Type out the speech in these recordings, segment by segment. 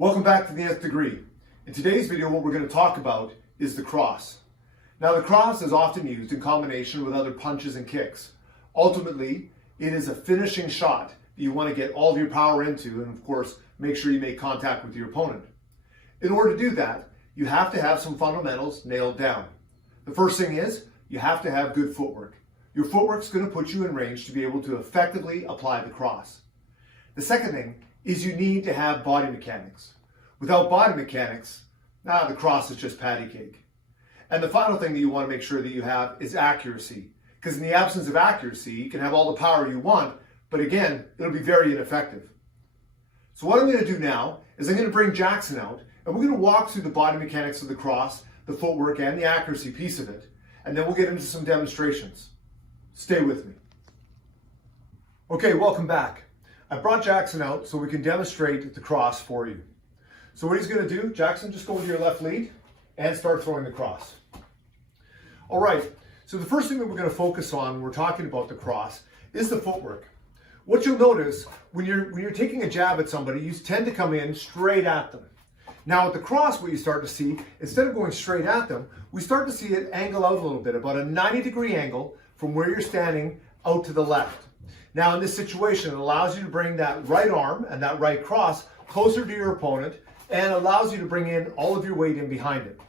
Welcome back to the Nth Degree. In today's video, what we're going to talk about is the cross. Now, the cross is often used in combination with other punches and kicks. Ultimately, it is a finishing shot that you want to get all of your power into, and of course, make sure you make contact with your opponent. In order to do that, you have to have some fundamentals nailed down. The first thing is, you have to have good footwork. Your footwork is going to put you in range to be able to effectively apply the cross. The second thing is you need to have body mechanics. Without body mechanics, the cross is just patty cake. And the final thing that you want to make sure that you have is accuracy. Because in the absence of accuracy, you can have all the power you want, but again, it'll be very ineffective. So what I'm going to do now is I'm going to bring Jackson out, and we're going to walk through the body mechanics of the cross, the footwork, and the accuracy piece of it. And then we'll get into some demonstrations. Stay with me. Okay, welcome back. I brought Jackson out so we can demonstrate the cross for you. So what he's going to do, Jackson, just go into your left lead and start throwing the cross. All right, so the first thing that we're going to focus on when we're talking about the cross is the footwork. What you'll notice when you're taking a jab at somebody, you tend to come in straight at them. Now with the cross, what you start to see, instead of going straight at them, we start to see it angle out a little bit, about a 90-degree angle from where you're standing out to the left. Now in this situation, it allows you to bring that right arm and that right cross closer to your opponent and allows you to bring in all of your weight in behind it.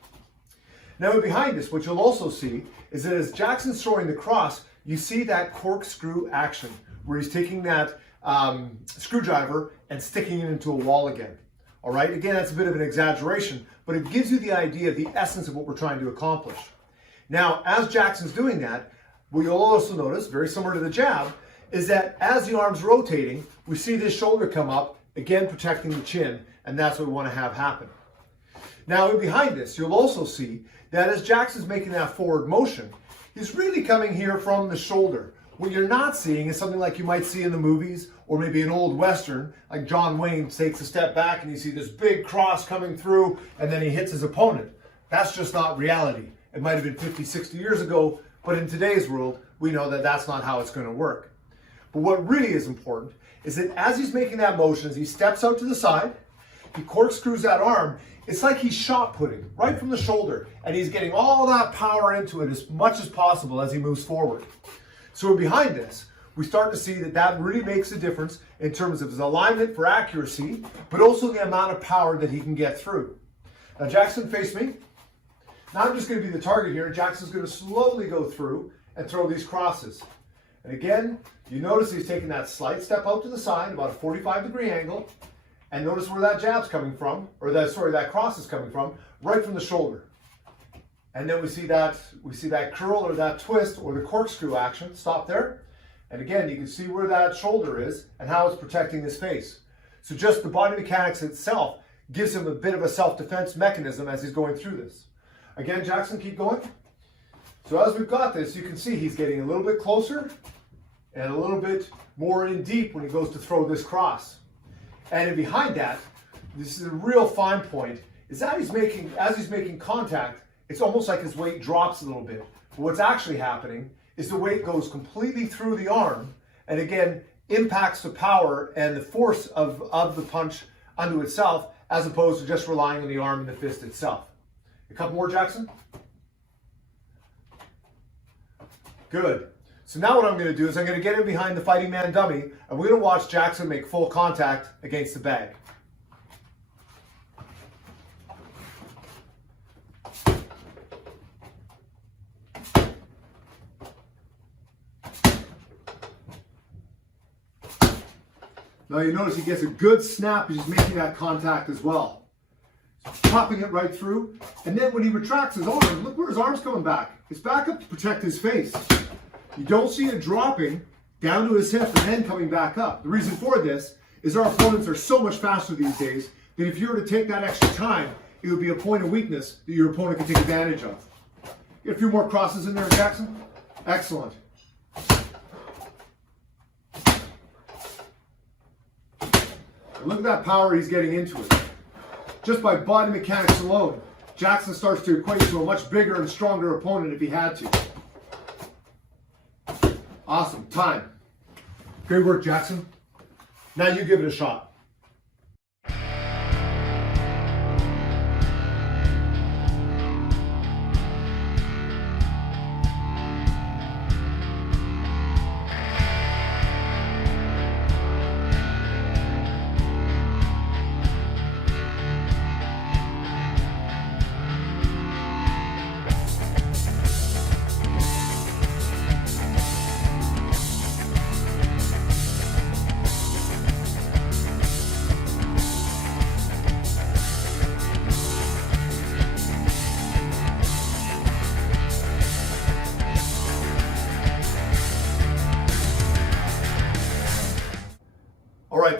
Now behind this, what you'll also see is that as Jackson's throwing the cross, you see that corkscrew action where he's taking that screwdriver and sticking it into a wall again. All right, again, that's a bit of an exaggeration, but it gives you the idea of the essence of what we're trying to accomplish. Now, as Jackson's doing that, what you'll also notice, very similar to the jab, is that as the arm's rotating, we see this shoulder come up, again protecting the chin, and that's what we want to have happen. Now behind this, you'll also see that as Jackson's making that forward motion, he's really coming here from the shoulder. What you're not seeing is something like you might see in the movies, or maybe an old Western, like John Wayne takes a step back and you see this big cross coming through, and then he hits his opponent. That's just not reality. It might have been 50, 60 years ago, but in today's world, we know that that's not how it's going to work. But what really is important is that as he's making that motion, as he steps out to the side, he corkscrews that arm, it's like he's shot putting right from the shoulder, and he's getting all that power into it as much as possible as he moves forward. So behind this, we start to see that that really makes a difference in terms of his alignment for accuracy, but also the amount of power that he can get through. Now Jackson, face me. Now I'm just going to be the target here, and Jackson's going to slowly go through and throw these crosses. And again, you notice he's taking that slight step out to the side, about a 45-degree angle, and notice where that jab's coming from, or that cross is coming from, right from the shoulder. And then we see that curl or that twist or the corkscrew action. Stop there. And again, you can see where that shoulder is and how it's protecting his face. So just the body mechanics itself gives him a bit of a self-defense mechanism as he's going through this. Again, Jackson, keep going. So as we've got this, you can see he's getting a little bit closer and a little bit more in deep when he goes to throw this cross. And behind that, this is a real fine point, is that as he's making contact, it's almost like his weight drops a little bit. But what's actually happening is the weight goes completely through the arm and again impacts the power and the force of the punch unto itself, as opposed to just relying on the arm and the fist itself. A couple more, Jackson. Good. So now what I'm going to do is I'm going to get in behind the fighting man dummy, and we're going to watch Jackson make full contact against the bag. Now you notice he gets a good snap as he's making that contact as well. So popping it right through, and then when he retracts his arm, look where his arm's coming back. It's back up to protect his face. You don't see it dropping down to his hip and then coming back up. The reason for this is our opponents are so much faster these days that if you were to take that extra time, it would be a point of weakness that your opponent can take advantage of. Get a few more crosses in there, Jackson. Excellent. And look at that power he's getting into it. Just by body mechanics alone, Jackson starts to equate to a much bigger and stronger opponent if he had to. Awesome, time. Great work, Jackson. Now you give it a shot.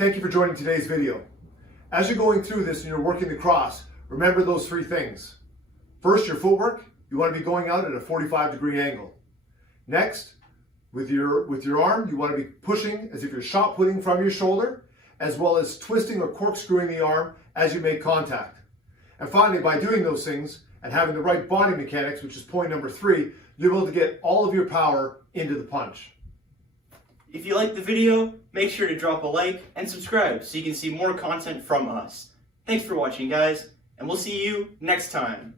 thank you for joining today's video. As you're going through this and you're working the cross, remember those three things. First, your footwork. You want to be going out at a 45-degree angle. Next, with your arm, you want to be pushing as if you're shot putting from your shoulder, as well as twisting or corkscrewing the arm as you make contact. And finally, by doing those things and having the right body mechanics, which is point number 3, you'll be able to get all of your power into the punch. If you liked the video, make sure to drop a like and subscribe so you can see more content from us. Thanks for watching, guys, and we'll see you next time.